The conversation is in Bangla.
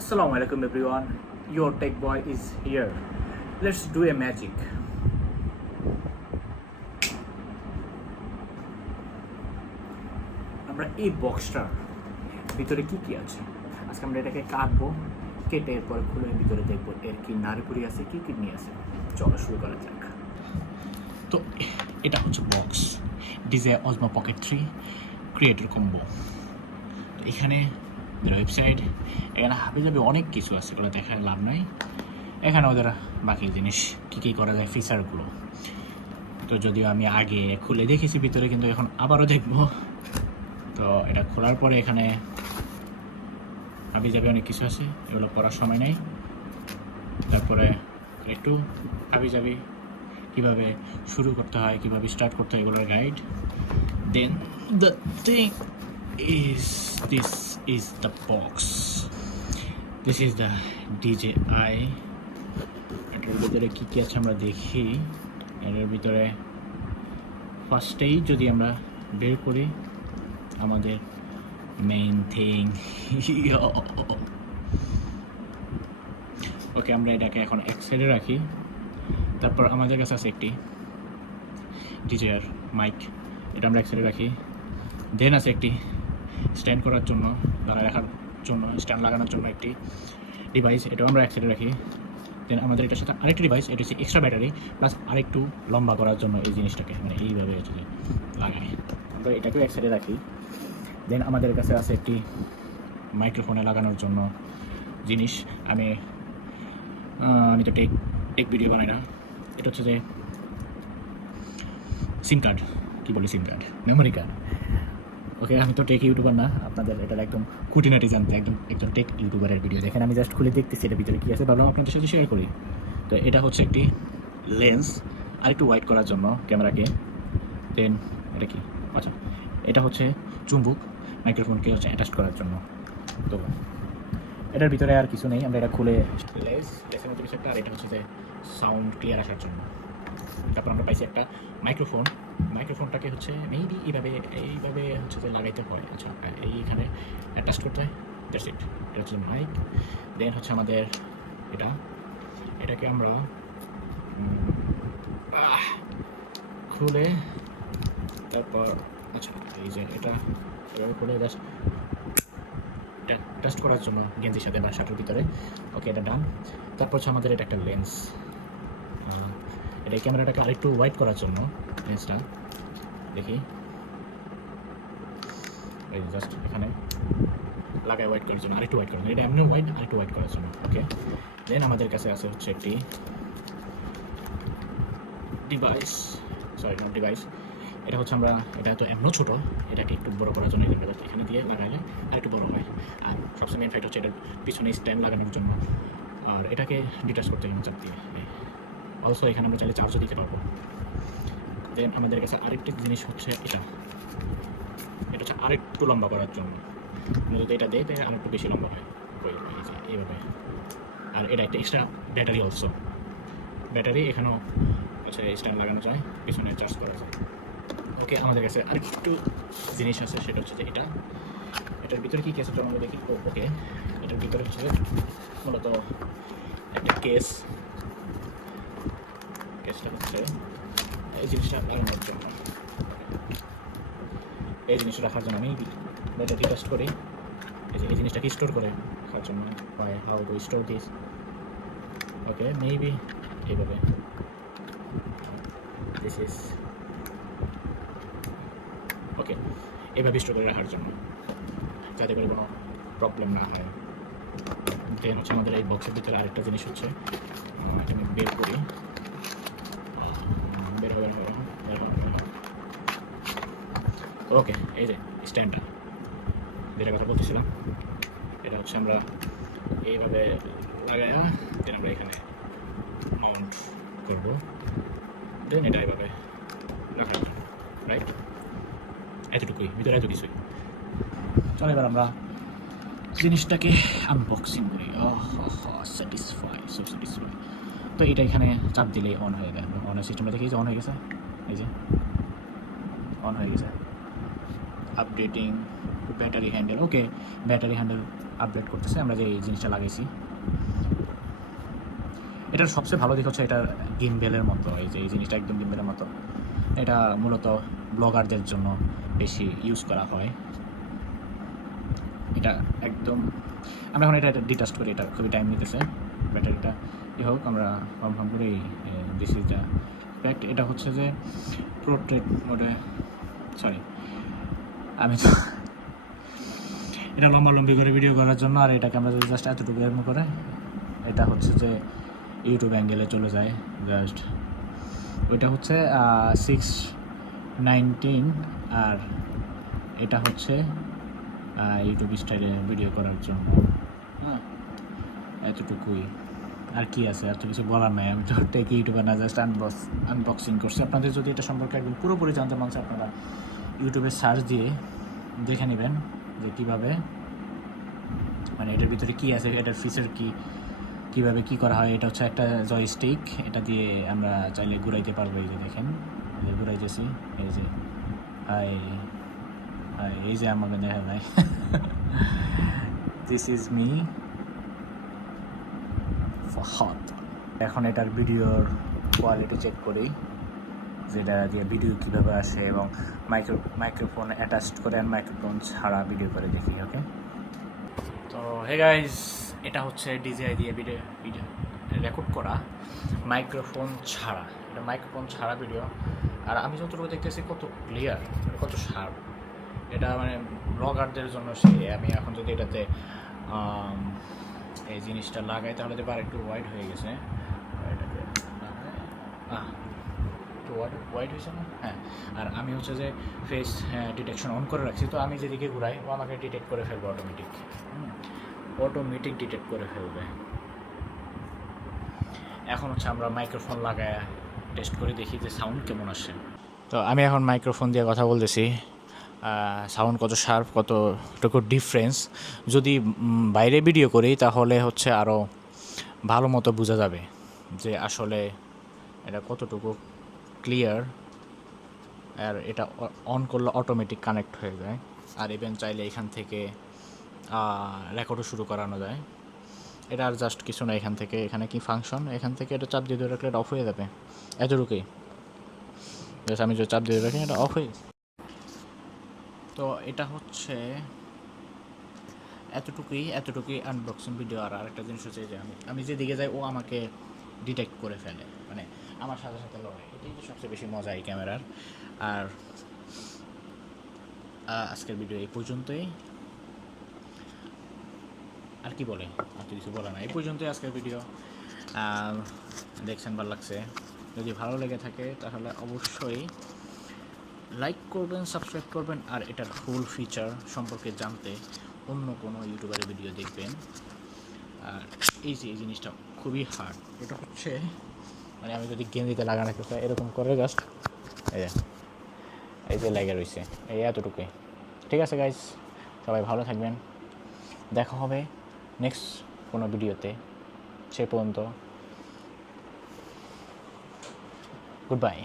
Assalamu alaikum everyone, your tech boy is here. Let's do a magic. আমরা এই বক্সটার ভিতরে কি কি আছে আজকে আমরা এটাকে কাটবো, কেটে এরপরে খুলে ভিতরে দেখবো এর কি নাড়িপুরি আছে, কি কিডনি আছে। চলো শুরু করা যাক। তো এটা হচ্ছে বক্স ডিজে অজমা পকেট 3 ক্রিয়েটর কম্বো। এখানে ওয়েবসাইট, এখানে হাবি যাবে অনেক কিছু আছে, এগুলো দেখায় লাভ নাই। এখানে ওদের বাকি জিনিস কী কী করা যায়, ফিচারগুলো তো যদিও আমি আগে খুলে দেখেছি ভিতরে, কিন্তু এখন আবারও দেখব। তো এটা খোলার পরে এখানে হাবি যাবে অনেক কিছু আছে, এগুলো পড়ার সময় নেই। তারপরে একটু হাবি যাবি কীভাবে শুরু করতে হয়, কীভাবে স্টার্ট করতে হয়, এগুলোর guide. Then the thing this is the box. This is the DJI. এটার ভিতরে কী কী আছে আমরা দেখি। এটার ভিতরে ফার্স্টেই যদি আমরা বের করি আমাদের মেইন থিং, ওকে আমরা এটাকে এখন এক সাইডে রাখি। তারপর আমাদের কাছে আছে একটি DJI মাইক, এটা আমরা এক সাইডে রাখি। দেন আছে একটি স্ট্যান্ড করার জন্য, রাখার জন্য, স্ট্যান্ড লাগানোর জন্য একটি ডিভাইস, এটাও আমরা এক সাইডে রাখি। দেন আমাদের এটার সাথে আরেকটি ডিভাইস, এটা হচ্ছে এক্সট্রা ব্যাটারি প্লাস আরেকটু লম্বা করার জন্য এই জিনিসটাকে মানে এইভাবে হচ্ছে যে লাগাই, আমরা এটাকেও এক সাইডে রাখি। দেন আমাদের কাছে আছে একটি মাইক্রোফোনে লাগানোর জন্য জিনিস। আমি তো টেক ভিডিও বানাই না, এটা হচ্ছে যে সিম কার্ড, কী বলি সিম কার্ড, মেমোরি কার্ড। ওকে, আমি তো টেক ইউটিউবার না, আপনাদের এটার একদম খুঁটিনাটি জানতে একজন টেক ইউটিউবারের ভিডিও দেখেন, আমি জাস্ট খুলে দেখতেছি এটার ভিতরে কী আছে, ভাবলাম আপনাদের সাথে শেয়ার করি। তো এটা হচ্ছে একটি লেন্স আর একটু ওয়াইড করার জন্য ক্যামেরাকে। দেন এটা কি, আচ্ছা এটা হচ্ছে চুম্বক, মাইক্রোফোনকে হচ্ছে অ্যাটাচ করার জন্য। তো এটার ভিতরে আর কিছু নেই, আমরা এটা খুলে লেসের মতো কিছু একটা, আর এটা হচ্ছে যে সাউন্ড ক্লিয়ার আসার জন্য। তারপর আমরা পাইছি একটা মাইক্রোফোনটাকে হচ্ছে মেবি এইভাবে হচ্ছে যে লাগাইতে হয়। আচ্ছা এইখানে অ্যাটাচ করতে হয়, দ্যাটস ইট। এটা হচ্ছে মাইক। দেন হচ্ছে আমাদের এটাকে আমরা খুলে, তারপর আচ্ছা এই যে এটা এভাবে খুলে জাস্ট এটা টেস্ট করার জন্য গেঞ্জির সাথে বা শার্টের ভিতরে। ওকে, এটা ডান। তারপর হচ্ছে আমাদের এটা একটা লেন্স, এটা ক্যামেরাটাকে আরেকটু ওয়াইড করার জন্য লেন্সটা দেখি, এই জাস্ট এখানে লাগায় ওয়াইড করার জন্য, আরেকটু ওয়াইড করার জন্য, এটা এমনি ওয়াইড আরেকটু ওয়াইড করার জন্য। ওকে, দেন আমাদের কাছে আছে হচ্ছে একটি ডিভাইস, এটা হচ্ছে আমরা, এটা তো এমনও ছোটো, এটাকে একটু বড় করার জন্য এখানে দিয়ে লাগাইলে আর একটু বড় হয়। আর সবচেয়ে মেন ফাইট হচ্ছে এটার পিছনে স্ট্যান্ড লাগানোর জন্য, আর এটাকে ডিটাচ করতে হবে চাপ দিয়ে। অলসো এখানে আমরা চাইলে চার্জও দিতে পারবো। দেন আমাদের কাছে আরেকটি জিনিস হচ্ছে এটা হচ্ছে আরেকটু লম্বা করার জন্য, যদি এটা দেয় তাহলে আরেকটু বেশি লম্বা হয়, এই যে এইভাবে। আর এটা একটা এক্সট্রা ব্যাটারি, অলসো ব্যাটারি এখানেও হচ্ছে স্ট্যান্ড লাগানো যায়, পিছনে চার্জ করা যায়। ওকে, আমাদের কাছে আরেকটু জিনিস আছে, সেটা হচ্ছে যে এটার ভিতরে কী আছে আমরা দেখি। ওকে, এটার ভিতরে হচ্ছে মূলত একটা কেসটা হচ্ছে এই জিনিসটা লাগানোর জন্য, এই জিনিসটা রাখার জন্য আমি এটা রিকোয়েস্ট করি, এই জিনিসটাকে স্টোর করে রাখার জন্য। How to store this, okay maybe এইভাবে, দিস ইজ ওকে, এইভাবে স্টোর করে রাখার জন্য, যাতে করে কোনো প্রবলেম না হয়। দেন হচ্ছে আমাদের এই বক্সের ভিতরে আরেকটা জিনিস হচ্ছে, এটা আমি বের করি, বের হবে। ওকে, এই যে স্ট্যান্ডটা যেটা কথা বলতেছিলাম, এটা হচ্ছে আমরা এইভাবে লাগাই, দেন আমরা এখানে মাউন্ট করব। দেন এটা এইভাবে রাখার জন্য, রাইট? এতটুকুই, ভিতরে এত কিছুই। চলো এবার আমরা জিনিসটাকে আনবক্সিং করি। স্যাটিসফাই। তো এটা এখানে চাপ দিলেই অন হয়ে গেল, অনের সিস্টেমটা দেখি যে অন হয়ে গেছে, এই যে অন হয়ে গেছে। আপডেটিং, খুব battery handle, okay battery handle update করতেছে। আমরা যে এই জিনিসটা লাগাইছি, এটার সবচেয়ে ভালো দিক হচ্ছে এটার গিম্বেলের মতো, এই যে এই জিনিসটা একদম গিম্বেলের মতো। এটা মূলত ব্লগারদের জন্য বেশি ইউজ করা হয়। এটা একদম, আমরা এখন এটা ডিটাচ করি, এটা খুবই টাইম নিতেছে ব্যাটারিটা। এই হোক, আমরা কনফার্ম করি দিস ইজ দ্য ফ্যাক্ট। এটা হচ্ছে যে পোর্ট্রেট মোডে, সরি আমি তো এটা লম্বালম্বি করে ভিডিও করার জন্য, আর এটাকে আমরা যদি জাস্ট এতটুকু এরম করে, এটা হচ্ছে যে ইউটিউব অ্যাঙ্গেলে চলে যায় জাস্ট। ওইটা হচ্ছে 619, আর এটা হচ্ছে ইউটিউব স্টাইলে ভিডিও করার জন্য। হ্যাঁ, এতটুকুই, আর কি আছে, আর তো কিছু বলার নাই। আমি তো টেক ইউটিউবে না, জাস্ট আনবক্সিং করছি। আপনাদের যদি এটা সম্পর্কে একদম পুরোপুরি জানতে মন চায়, আপনারা ইউটিউবে সার্চ দিয়ে দেখে নেবেন যে কীভাবে, মানে এটার ভিতরে কী আছে, এটার ফিচার কী, কীভাবে কী করা হয়। এটা হচ্ছে একটা জয়স্টিক, এটা দিয়ে আমরা চাইলে ঘুরাইতে পারবো। এই যে দেখেন, এই যে ঘুরাইতেছি, এই যে হাই হাই, এই যে আমাকে দেখা যায় দিস ইজ মি ফাহাদ। এখন এটার ভিডিওর কোয়ালিটি চেক করি, যেটা দিয়ে ভিডিও কীভাবে আসে, এবং মাইক্রোফোন অ্যাটাচড করে আর মাইক্রোফোন ছাড়া ভিডিও করে দেখি। ওকে, তো হে গাইজ, এটা হচ্ছে ডিজিআই দিয়ে ভিডিও রেকর্ড করা মাইক্রোফোন ছাড়া, এটা মাইক্রোফোন ছাড়া ভিডিও। আর আমি যতটুকু দেখতেছি কত ক্লিয়ার, কত শার্প। এটা মানে ব্লগারদের জন্য আমি এখন যদি এটাতে এই জিনিসটা লাগাই, তাহলে তো একটু ওয়াইড হয়ে গেছে, এটাকে একটু ওয়াইড হয়েছে না? হ্যাঁ। আর আমি হচ্ছে যে ফেস ডিটেকশন অন করে রাখছি, তো আমি যেদিকে ঘুরাই ও আমাকে ডিটেক্ট করে ফেলবে, অটোমেটিক ডিটেক্ট করে ফেলবে। এখন হচ্ছে আমরা মাইক্রোফোন লাগায় টেস্ট করে দেখি যে সাউন্ড কেমন আসে। তো আমি এখন মাইক্রোফোন দিয়ে কথা বলতেছি, সাউন্ড কত শার্প, কতটুকু ডিফারেন্স। যদি বাইরে ভিডিও করি তাহলে হচ্ছে আরও ভালো মতো বোঝা যাবে যে আসলে এটা কতটুকু ক্লিয়ার। আর এটা অন করলে অটোমেটিক কানেক্ট হয়ে যায়, আর ইভেন চাইলে এখান থেকে রেকর্ডও শুরু করানো যায়। এটা আর জাস্ট কিছু না, এখানে কি ফাংশন, এখান থেকে এটা চাপ দিয়ে ধরে রাখলে এটা অফ হয়ে যাবে, এতটুকুই। জাস্ট আমি যদি চাপ দিয়ে রাখি এটা অফ হয়ে গেছে। তো এটা হচ্ছে এতটুকুই আনবক্সিং ভিডিও। আর আরেকটা জিনিস হচ্ছে যে আমি যেদিকে যাই ও আমাকে ডিটেক্ট করে ফেলে, মানে আমার সাথে সাথে লড়ে। এটাই তো সবচেয়ে বেশি মজা এই ক্যামেরার। আর আজকের ভিডিও এই পর্যন্তই। আর কি বলে, আর তো কিছু বলে না, এই পর্যন্তই আজকের ভিডিও। দেখছেন, ভালো লাগছে। যদি ভালো লেগে থাকে তাহলে অবশ্যই লাইক করবেন, সাবস্ক্রাইব করবেন, আর এটার ফুল ফিচার সম্পর্কে জানতে অন্য কোনো ইউটিউবারের ভিডিও দেখবেন। আর এই জিনিসটা খুবই হার্ড। এটা হচ্ছে মানে আমি যদি গেঞ্জিতে লাগানো চাই এরকম করে জাস্ট এই যে লেগে রয়েছে, এই এতটুকুই। ঠিক আছে গাইজ, সবাই ভালো থাকবেন, দেখা হবে নেক্সট কোনো ভিডিওতে। সে পর্যন্ত গুড বাই।